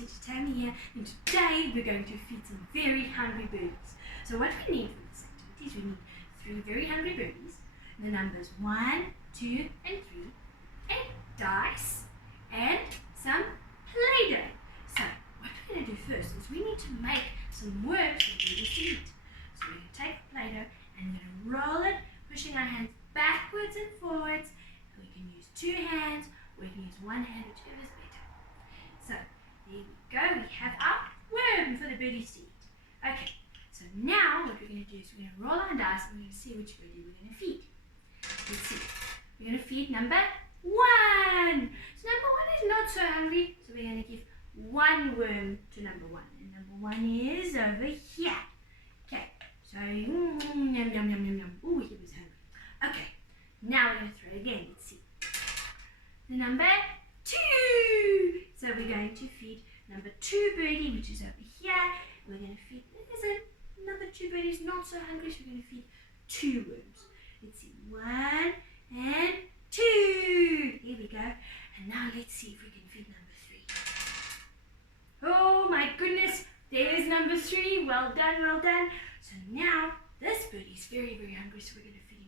teacher Tammy here, and today we're going to feed some very hungry birdies. So what we need for this activity is we need 3 very hungry birdies, the numbers 1, 2, and 3, and dice, and some Play-Doh. So what we're going to do first is we need to make some worms for the birdies to eat. So we're going to take the Play-Doh and we're going to roll it, pushing our hands backwards and forwards. We can use 2 hands, or we can use 1 hand, whichever is better. So there we go, we have our worm for the birdies to eat. Okay, so now what we're going to do is we're going to roll our dice and we're going to see which birdie we're going to feed. Let's see. We're going to feed number 1. So number 1 is not so hungry, so we're going to give 1 worm to number 1. And number 1 is over here. Okay, so yum, yum, yum, yum, yum. Ooh, he was hungry. Okay, now we're going to throw it again. Let's see. The number 2. So we're going to feed number 2 birdie, which is over here. We're going to feed, there's a number 2 birdie is not so hungry, so we're going to feed 2 worms. Let's see, 1 and 2. Here we go. And now let's see if we can feed number 3. Oh my goodness, there's number 3. Well done, well done. So now this birdie is very, very hungry, so we're going to feed